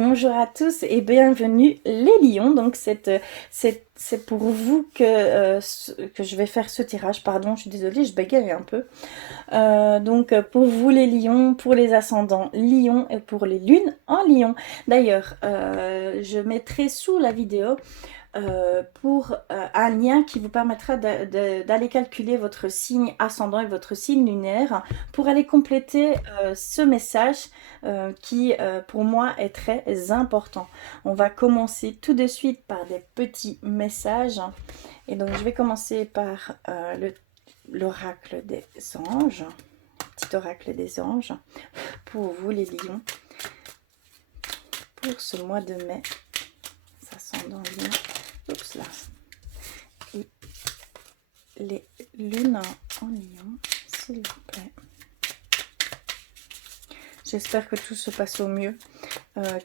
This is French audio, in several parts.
bonjour à tous et bienvenue les lions. Donc c'est pour vous que je vais faire ce tirage. Pardon, je suis désolée, je bégaye un peu. Donc pour vous les lions, pour les ascendants lions et pour les lunes en lion. D'ailleurs, je mettrai sous la vidéo pour un lien qui vous permettra d'aller calculer votre signe ascendant et votre signe lunaire pour aller compléter ce message qui pour moi est très important. On va commencer tout de suite par des petits messages et donc je vais commencer par l'oracle des anges, petit oracle des anges pour vous les lions pour ce mois de mai. Ascendant lion. Oups là. Et les lunes en lion, s'il vous plaît. J'espère que tout se passe au mieux,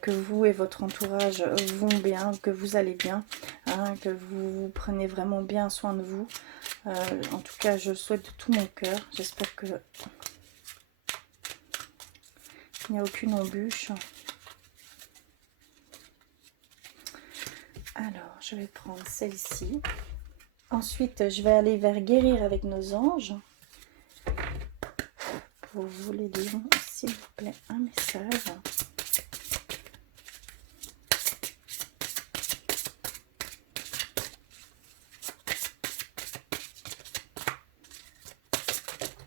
que vous et votre entourage vont bien, que vous allez bien, hein, que vous prenez vraiment bien soin de vous. En tout cas, je le souhaite de tout mon cœur. J'espère que il n'y a aucune embûche. Alors, je vais prendre celle-ci. Ensuite, je vais aller vers guérir avec nos anges. Pour vous les lions, s'il vous plaît, un message.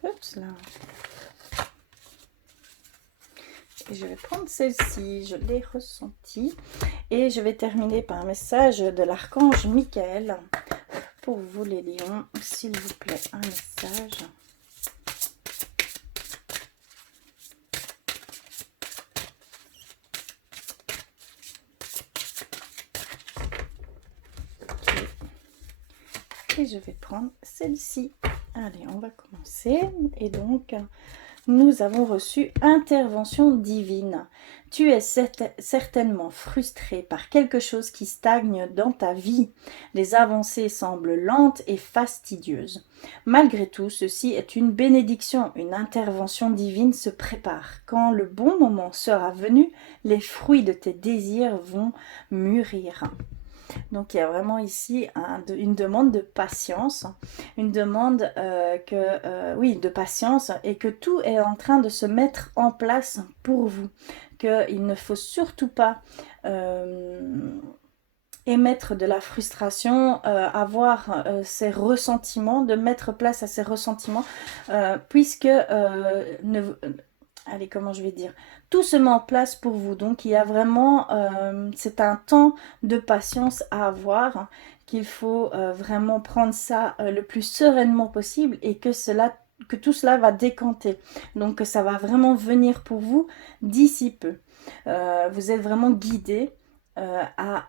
Oups là. Et je vais prendre celle-ci, je l'ai ressentie. Et je vais terminer par un message de l'archange Michael. Pour vous les lions, s'il vous plaît, un message. Et je vais prendre celle-ci. Allez, on va commencer. Et donc, nous avons reçu intervention divine. Tu es certainement frustré par quelque chose qui stagne dans ta vie. Les avancées semblent lentes et fastidieuses. Malgré tout, ceci est une bénédiction. Une intervention divine se prépare. Quand le bon moment sera venu, les fruits de tes désirs vont mûrir. Donc il y a vraiment ici une demande de patience, une demande oui, de patience et que tout est en train de se mettre en place pour vous. Qu'il ne faut surtout pas émettre de la frustration, avoir ces ressentiments, de mettre place à ces ressentiments, puisque allez, comment je vais dire, tout se met en place pour vous. Donc il y a vraiment, c'est un temps de patience à avoir, qu'il faut vraiment prendre ça le plus sereinement possible et que tout cela va décanter. Donc ça va vraiment venir pour vous d'ici peu. Vous êtes vraiment guidé à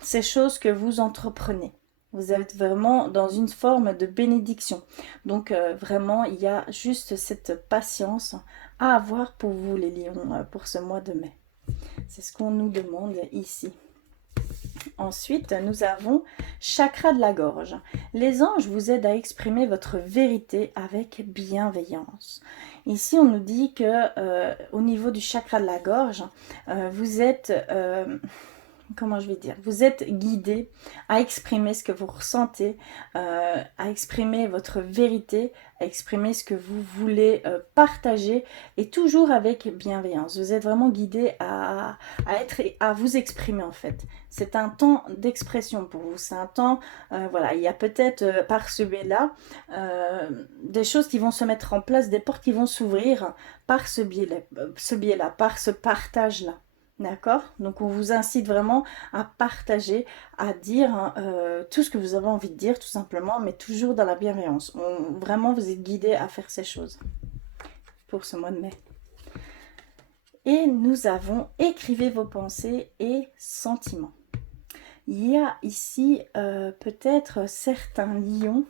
ces choses que vous entreprenez. Vous êtes vraiment dans une forme de bénédiction. Donc vraiment, il y a juste cette patience à avoir pour vous les lions pour ce mois de mai. C'est ce qu'on nous demande ici. Ensuite, nous avons chakra de la gorge. Les anges vous aident à exprimer votre vérité avec bienveillance. Ici, on nous dit que au niveau du chakra de la gorge, vous êtes comment je vais dire, vous êtes guidé à exprimer ce que vous ressentez, à exprimer votre vérité, à exprimer ce que vous voulez partager et toujours avec bienveillance. Vous êtes vraiment guidé à vous exprimer en fait. C'est un temps d'expression pour vous, c'est un temps, voilà, il y a peut-être par ce biais-là des choses qui vont se mettre en place, des portes qui vont s'ouvrir par ce biais-là, par ce partage-là. D'accord? Donc on vous incite vraiment à partager, à dire tout ce que vous avez envie de dire tout simplement, mais toujours dans la bienveillance. Vraiment vous êtes guidé à faire ces choses pour ce mois de mai. Et nous avons écrivez vos pensées et sentiments. Il y a ici peut-être certains lions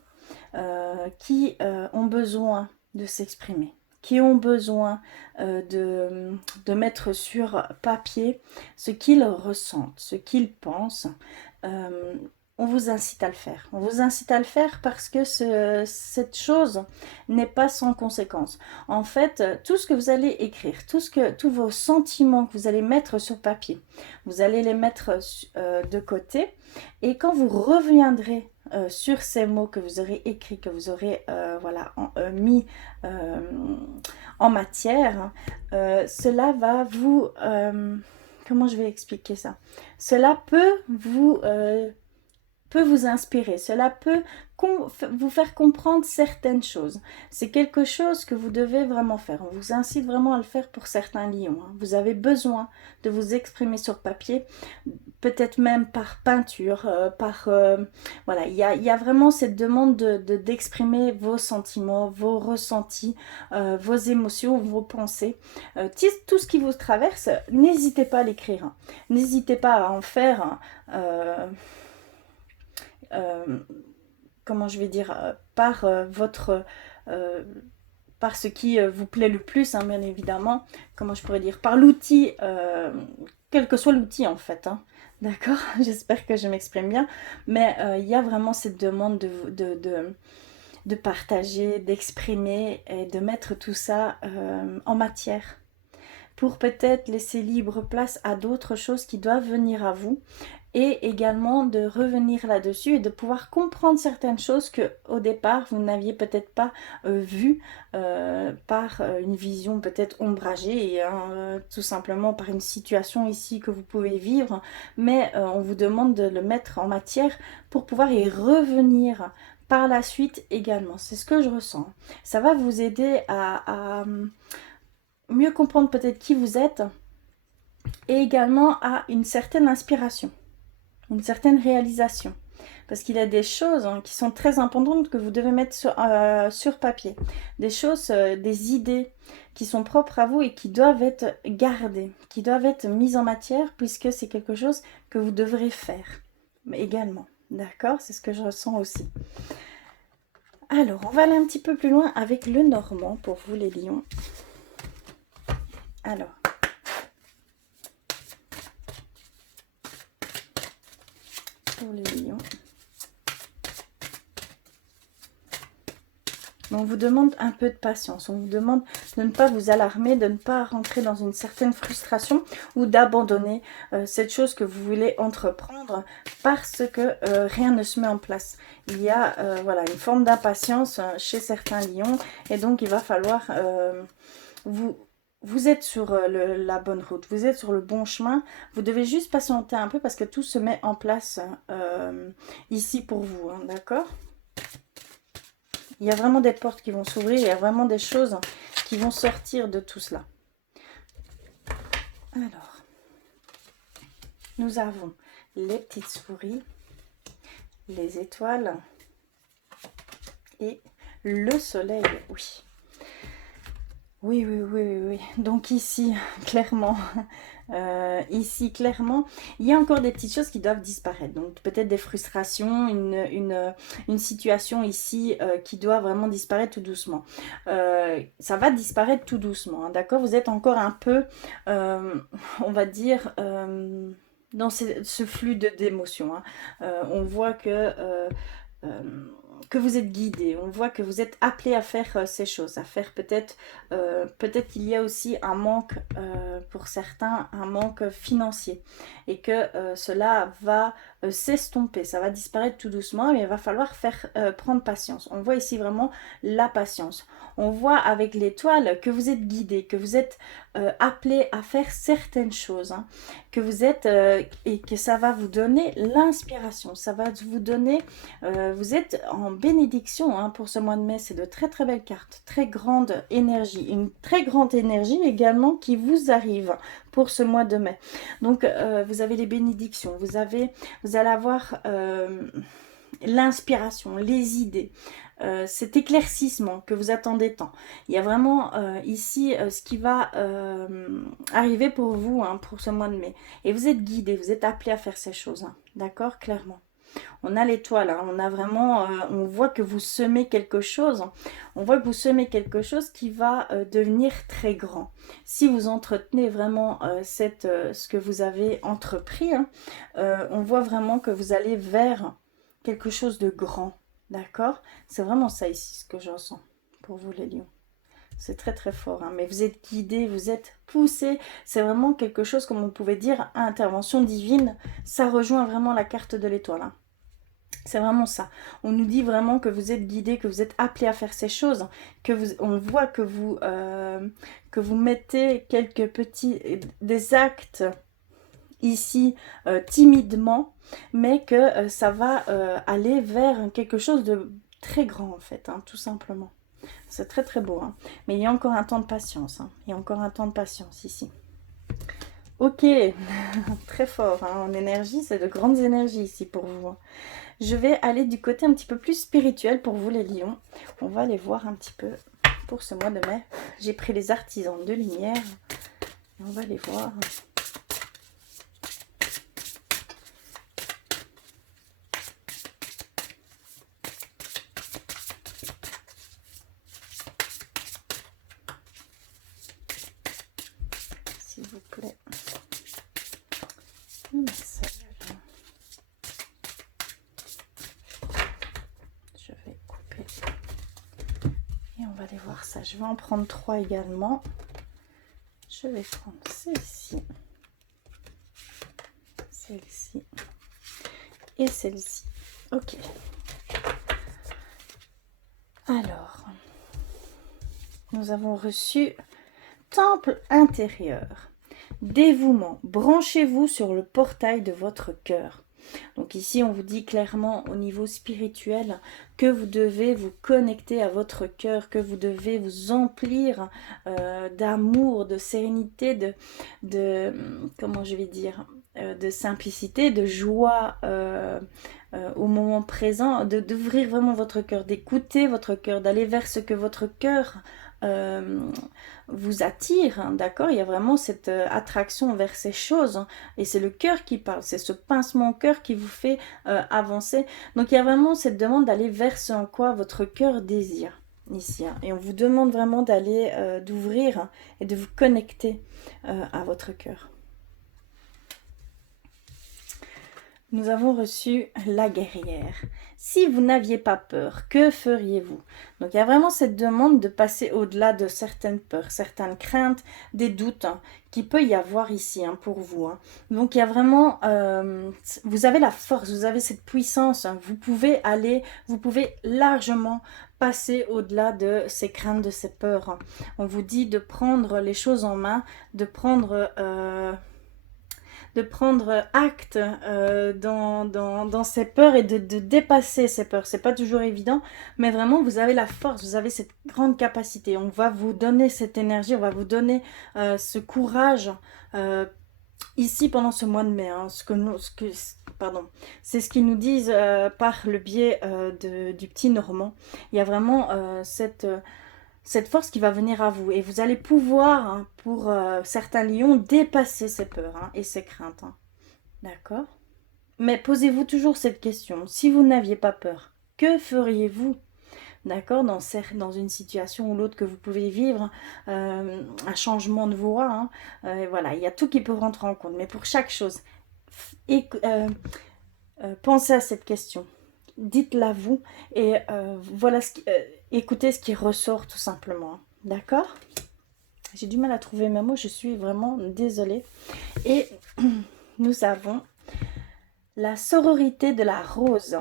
qui ont besoin de s'exprimer, qui ont besoin de mettre sur papier ce qu'ils ressentent, ce qu'ils pensent. on vous incite à le faire. On vous incite à le faire parce que cette chose n'est pas sans conséquence. En fait, tout ce que vous allez écrire, tous vos sentiments que vous allez mettre sur papier, vous allez les mettre de côté. Et quand vous reviendrez sur ces mots que vous aurez écrits, que vous aurez voilà, mis euh, en matière, cela va vous... comment je vais expliquer ça? Cela peut vous inspirer, cela peut vous faire comprendre certaines choses. C'est quelque chose que vous devez vraiment faire. On vous incite vraiment à le faire pour certains lions, hein. Vous avez besoin de vous exprimer sur papier, peut-être même par peinture, voilà, il y a vraiment cette demande d'exprimer vos sentiments, vos ressentis, vos émotions, vos pensées. Tout ce qui vous traverse, n'hésitez pas à l'écrire, hein. N'hésitez pas à en faire... euh, comment je vais dire, par euh, par ce qui vous plaît le plus, hein, bien évidemment, comment je pourrais dire, par l'outil, quel que soit l'outil en fait, hein. D'accord. J'espère que je m'exprime bien, mais il y a vraiment cette demande de partager, d'exprimer et de mettre tout ça en matière, pour peut-être laisser libre place à d'autres choses qui doivent venir à vous, et également de revenir là-dessus et de pouvoir comprendre certaines choses que au départ vous n'aviez peut-être pas vues par une vision peut-être ombragée, et tout simplement par une situation ici que vous pouvez vivre, mais on vous demande de le mettre en matière pour pouvoir y revenir par la suite également. C'est ce que je ressens. Ça va vous aider à mieux comprendre peut-être qui vous êtes, et également à une certaine inspiration, une certaine réalisation. Parce qu'il y a des choses qui sont très importantes que vous devez mettre sur papier. Des choses, des idées qui sont propres à vous et qui doivent être gardées, qui doivent être mises en matière, puisque c'est quelque chose que vous devrez faire également. D'accord? C'est ce que je ressens aussi. Alors, on va aller un petit peu plus loin avec le normand pour vous les lions. Alors, pour les lions. On vous demande un peu de patience, on vous demande de ne pas vous alarmer, de ne pas rentrer dans une certaine frustration ou d'abandonner cette chose que vous voulez entreprendre parce que rien ne se met en place. Il y a voilà, une forme d'impatience chez certains lions, et donc il va falloir vous êtes sur la bonne route, vous êtes sur le bon chemin, vous devez juste patienter un peu parce que tout se met en place ici pour vous, hein, d'accord? Il y a vraiment des portes qui vont s'ouvrir, il y a vraiment des choses qui vont sortir de tout cela. Alors, nous avons les petites souris, les étoiles et le soleil, oui. Oui, oui, oui, oui, oui. Donc ici, clairement, il y a encore des petites choses qui doivent disparaître. Donc peut-être des frustrations, une situation ici qui doit vraiment disparaître tout doucement. Ça va disparaître tout doucement, hein, d'accord? Vous êtes encore un peu, on va dire, dans ce flux d'émotions, hein. On voit euh, que vous êtes guidé, on voit que vous êtes appelé à faire ces choses, à faire peut-être qu'il y a aussi un manque pour certains, un manque financier, et que cela va s'estomper, ça va disparaître tout doucement, mais il va falloir prendre patience. On voit ici vraiment la patience. On voit avec l'étoile que vous êtes guidé, que vous êtes appelé à faire certaines choses, hein, que vous êtes et que ça va vous donner l'inspiration, ça va vous donner, vous êtes en bénédiction, hein, pour ce mois de mai. C'est de très très belles cartes, très grande énergie, une très grande énergie également qui vous arrive pour ce mois de mai. Donc vous avez les bénédictions, vous allez avoir l'inspiration, les idées, cet éclaircissement que vous attendez tant. Il y a vraiment ici ce qui va arriver pour vous, hein, pour ce mois de mai. Et vous êtes guidé, vous êtes appelé à faire ces choses, hein, d'accord, clairement. On a l'étoile, hein, on a vraiment, on voit que vous semez quelque chose, on voit que vous semez quelque chose qui va devenir très grand. Si vous entretenez vraiment ce que vous avez entrepris, hein, on voit vraiment que vous allez vers quelque chose de grand, d'accord? C'est vraiment ça ici, ce que je ressens pour vous les lions. C'est très très fort, hein, mais vous êtes guidés, vous êtes poussés. C'est vraiment quelque chose, comme on pouvait dire, intervention divine. Ça rejoint vraiment la carte de l'étoile, hein. C'est vraiment ça. On nous dit vraiment que vous êtes guidés, que vous êtes appelés à faire ces choses, on voit que vous mettez quelques petits des actes ici timidement, mais que ça va aller vers quelque chose de très grand en fait, hein, tout simplement. C'est très très beau, hein. Mais il y a encore un temps de patience, hein. Il y a encore un temps de patience ici. Ok, très fort, hein, en énergie, c'est de grandes énergies ici pour vous, hein. Je vais aller du côté un petit peu plus spirituel pour vous les lions. On va aller voir un petit peu pour ce mois de mai. J'ai pris les artisans de lumière. On va les voir. S'il vous plaît. Un message. Je vais couper. Et on va aller voir ça. Je vais en prendre 3 également. Je vais prendre celle-ci. Celle-ci. Et celle-ci. Ok. Alors, nous avons reçu temple intérieur. Dévouement. Branchez-vous sur le portail de votre cœur. Donc ici, on vous dit clairement au niveau spirituel que vous devez vous connecter à votre cœur, que vous devez vous emplir d'amour, de sérénité, comment je vais dire, de simplicité, de joie au moment présent, d'ouvrir vraiment votre cœur, d'écouter votre cœur, d'aller vers ce que votre cœur vous attire, hein, d'accord? Il y a vraiment cette attraction vers ces choses, hein, et c'est le cœur qui parle, c'est ce pincement au cœur qui vous fait avancer. Donc il y a vraiment cette demande d'aller vers ce en quoi votre cœur désire ici, hein, et on vous demande vraiment d'aller, d'ouvrir, hein, et de vous connecter à votre cœur. Nous avons reçu la guerrière. Si vous n'aviez pas peur, que feriez-vous? Donc il y a vraiment cette demande de passer au-delà de certaines peurs, certaines craintes, des doutes, hein, qu'il peut y avoir ici, hein, pour vous, hein. Donc il y a vraiment, vous avez la force, vous avez cette puissance, hein. Vous pouvez largement passer au-delà de ces craintes, de ces peurs, hein. On vous dit de prendre les choses en main, de prendre acte dans ces peurs et de dépasser ces peurs. C'est pas toujours évident, mais vraiment vous avez la force, vous avez cette grande capacité. On va vous donner cette énergie, on va vous donner ce courage ici pendant ce mois de mai, hein. C'est ce qu'ils nous disent par le biais du petit Normand. Il y a vraiment cette force qui va venir à vous. Et vous allez pouvoir, hein, pour certains lions, dépasser ces peurs, hein, et ces craintes, hein. D'accord? Mais posez-vous toujours cette question. Si vous n'aviez pas peur, que feriez-vous? D'accord? Dans une situation ou l'autre que vous pouvez vivre, un changement de voie, hein, voilà, il y a tout qui peut rentrer en compte. Mais pour chaque chose, pensez à cette question. Dites-la vous et voilà écoutez ce qui ressort tout simplement, hein. D'accord? J'ai du mal à trouver mes mots, je suis vraiment désolée. Et nous avons la sororité de la rose,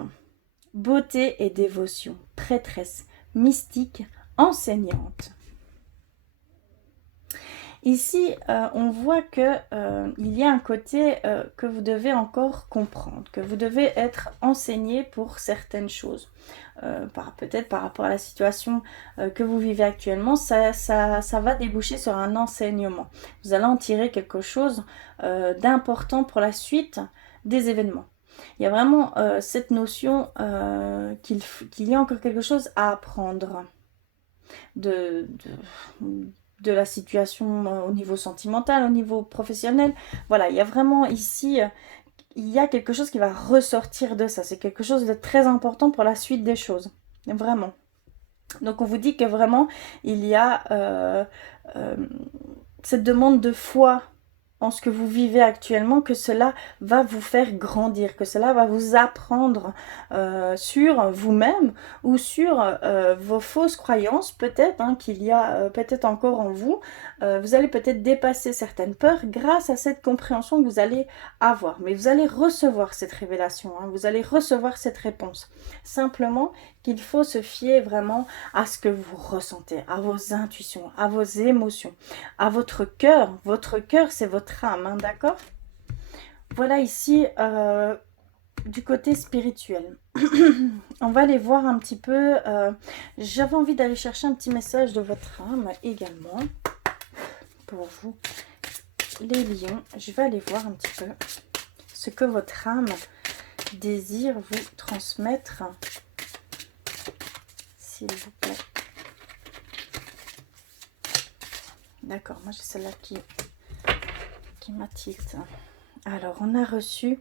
beauté et dévotion, prêtresse, mystique, enseignante. Ici, on voit que il y a un côté que vous devez encore comprendre, que vous devez être enseigné pour certaines choses. Peut-être par rapport à la situation que vous vivez actuellement, ça va déboucher sur un enseignement. Vous allez en tirer quelque chose d'important pour la suite des événements. Il y a vraiment cette notion qu'il y a encore quelque chose à apprendre de la situation au niveau sentimental, au niveau professionnel. Voilà, il y a vraiment ici, il y a quelque chose qui va ressortir de ça. C'est quelque chose de très important pour la suite des choses. Vraiment. Donc on vous dit que vraiment, il y a cette demande de foi en ce que vous vivez actuellement, que cela va vous faire grandir, que cela va vous apprendre sur vous-même ou sur vos fausses croyances, peut-être, hein, qu'il y a peut-être encore en vous. Vous allez peut-être dépasser certaines peurs grâce à cette compréhension que vous allez avoir. Mais vous allez recevoir cette révélation, hein, vous allez recevoir cette réponse. Simplement qu'il faut se fier vraiment à ce que vous ressentez, à vos intuitions, à vos émotions, à votre cœur. Votre cœur, c'est votre âme, hein, d'accord? Voilà ici du côté spirituel. On va aller voir un petit peu. J'avais envie d'aller chercher un petit message de votre âme également. Pour vous, les lions. Je vais aller voir un petit peu ce que votre âme désire vous transmettre. S'il vous plaît. D'accord, moi j'ai celle-là qui m'attire. Alors, on a reçu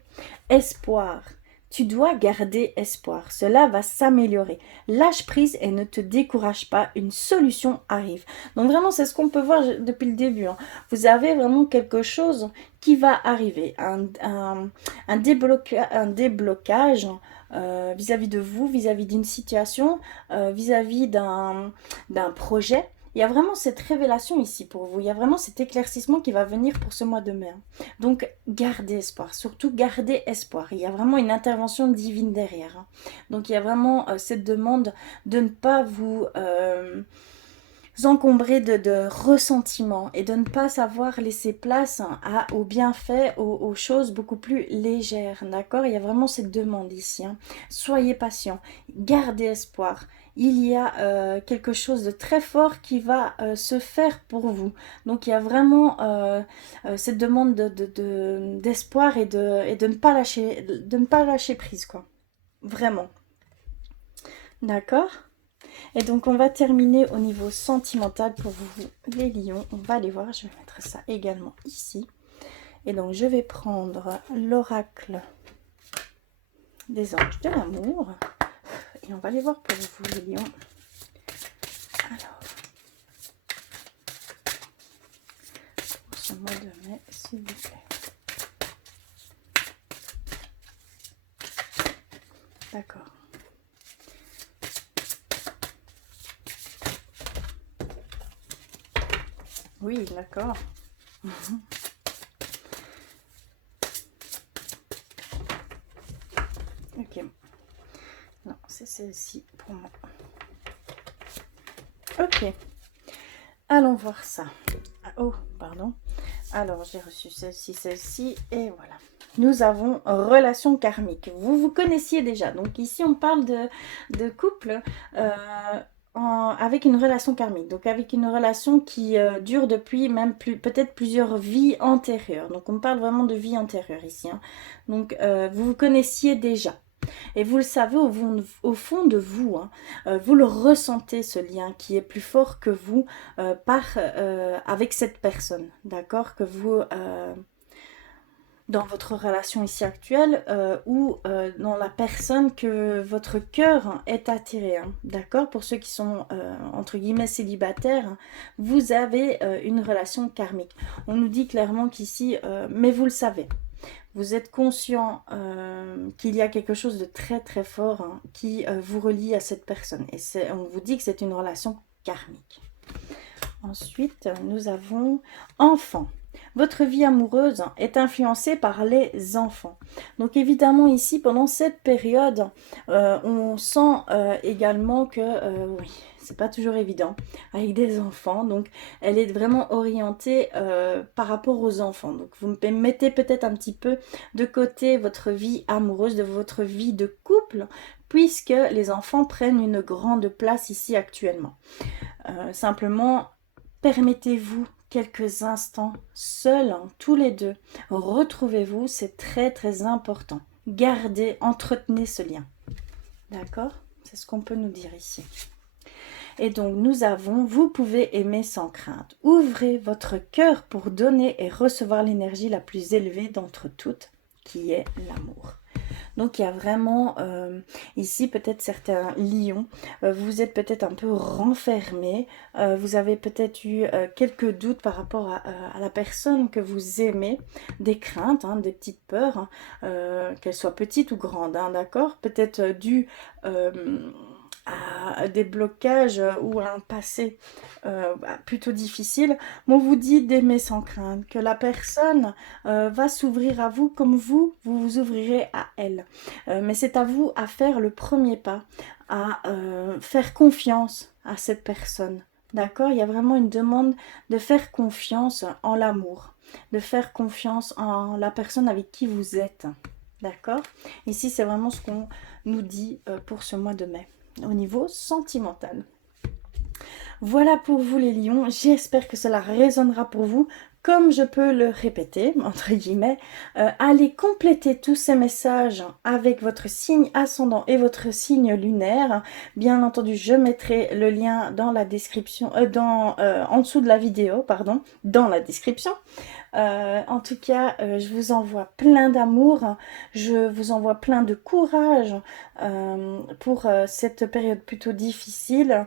espoir. Tu dois garder espoir. Cela va s'améliorer. Lâche prise et ne te décourage pas. Une solution arrive. Donc vraiment, c'est ce qu'on peut voir depuis le début, hein. Vous avez vraiment quelque chose qui va arriver. Un déblocage vis-à-vis de vous, vis-à-vis d'une situation, vis-à-vis d'un projet. Il y a vraiment cette révélation ici pour vous. Il y a vraiment cet éclaircissement qui va venir pour ce mois de mai. Donc, gardez espoir. Surtout, gardez espoir. Il y a vraiment une intervention divine derrière, hein. Donc, il y a vraiment cette demande de ne pas vous encombrer de ressentiments et de ne pas savoir laisser place aux bienfaits, aux choses beaucoup plus légères. D'accord? Il y a vraiment cette demande ici, hein. Soyez patient. Gardez espoir. Il y a quelque chose de très fort qui va se faire pour vous. Donc il y a vraiment cette demande d'espoir et de ne pas lâcher prise, quoi. Vraiment. D'accord? Et donc on va terminer au niveau sentimental pour vous, les lions. On va aller voir, je vais mettre ça également ici. Et donc je vais prendre l'oracle des anges de l'amour. Et on va aller voir pour vous, les lions. Alors, pour ce mois de mai, s'il vous plaît. D'accord. Oui, d'accord. Ok. Non, c'est celle-ci pour moi. Ok. Allons voir ça. Oh, pardon. Alors, j'ai reçu celle-ci, et voilà. Nous avons relation karmique. Vous vous connaissiez déjà. Donc ici, on parle de couple avec une relation karmique. Donc avec une relation qui dure depuis même peut-être plusieurs vies antérieures. Donc on parle vraiment de vie antérieure ici, hein. Donc vous vous connaissiez déjà. Et vous le savez au fond de vous, hein, vous le ressentez, ce lien qui est plus fort que vous avec cette personne, d'accord? Que vous, dans votre relation ici actuelle ou dans la personne que votre cœur est attiré, hein, d'accord? Pour ceux qui sont entre guillemets célibataires, vous avez une relation karmique. On nous dit clairement qu'ici, mais vous le savez. Vous êtes conscient qu'il y a quelque chose de très très fort, hein, qui vous relie à cette personne. Et on vous dit que c'est une relation karmique. Ensuite, nous avons enfant. Votre vie amoureuse est influencée par les enfants. Donc évidemment ici, pendant cette période, on sent également que, oui, c'est pas toujours évident avec des enfants. Donc elle est vraiment orientée par rapport aux enfants. Donc vous mettez peut-être un petit peu de côté votre vie amoureuse, de votre vie de couple, puisque les enfants prennent une grande place ici actuellement. Simplement, permettez-vous quelques instants seuls, hein, tous les deux. Retrouvez-vous, c'est très très important. Gardez, entretenez ce lien. D'accord? C'est ce qu'on peut nous dire ici. Et donc nous avons, vous pouvez aimer sans crainte. Ouvrez votre cœur pour donner et recevoir l'énergie la plus élevée d'entre toutes, qui est l'amour. Donc il y a vraiment ici peut-être certains lions, vous êtes peut-être un peu renfermés, vous avez peut-être eu quelques doutes par rapport à la personne que vous aimez, des craintes, hein, des petites peurs, hein, qu'elles soient petites ou grandes, hein, d'accord? Peut-être dû à des blocages ou à un passé plutôt difficile. Mais on vous dit d'aimer sans crainte, que la personne va s'ouvrir à vous comme vous vous ouvrirez à elle. Mais c'est à vous à faire le premier pas, à faire confiance à cette personne. D'accord? Il y a vraiment une demande de faire confiance en l'amour, de faire confiance en la personne avec qui vous êtes. D'accord? Ici, c'est vraiment ce qu'on nous dit pour ce mois de mai, au niveau sentimental. Voilà pour vous les lions, j'espère que cela résonnera pour vous. Comme je peux le répéter, entre guillemets, allez compléter tous ces messages avec votre signe ascendant et votre signe lunaire. Bien entendu, je mettrai le lien dans la description, en dessous de la vidéo, pardon, dans la description. En tout cas, je vous envoie plein d'amour, je vous envoie plein de courage pour cette période plutôt difficile.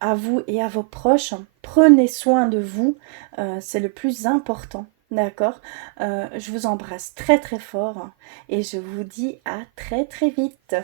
À vous et à vos proches, prenez soin de vous, c'est le plus important, d'accord? Je vous embrasse très très fort et je vous dis à très très vite.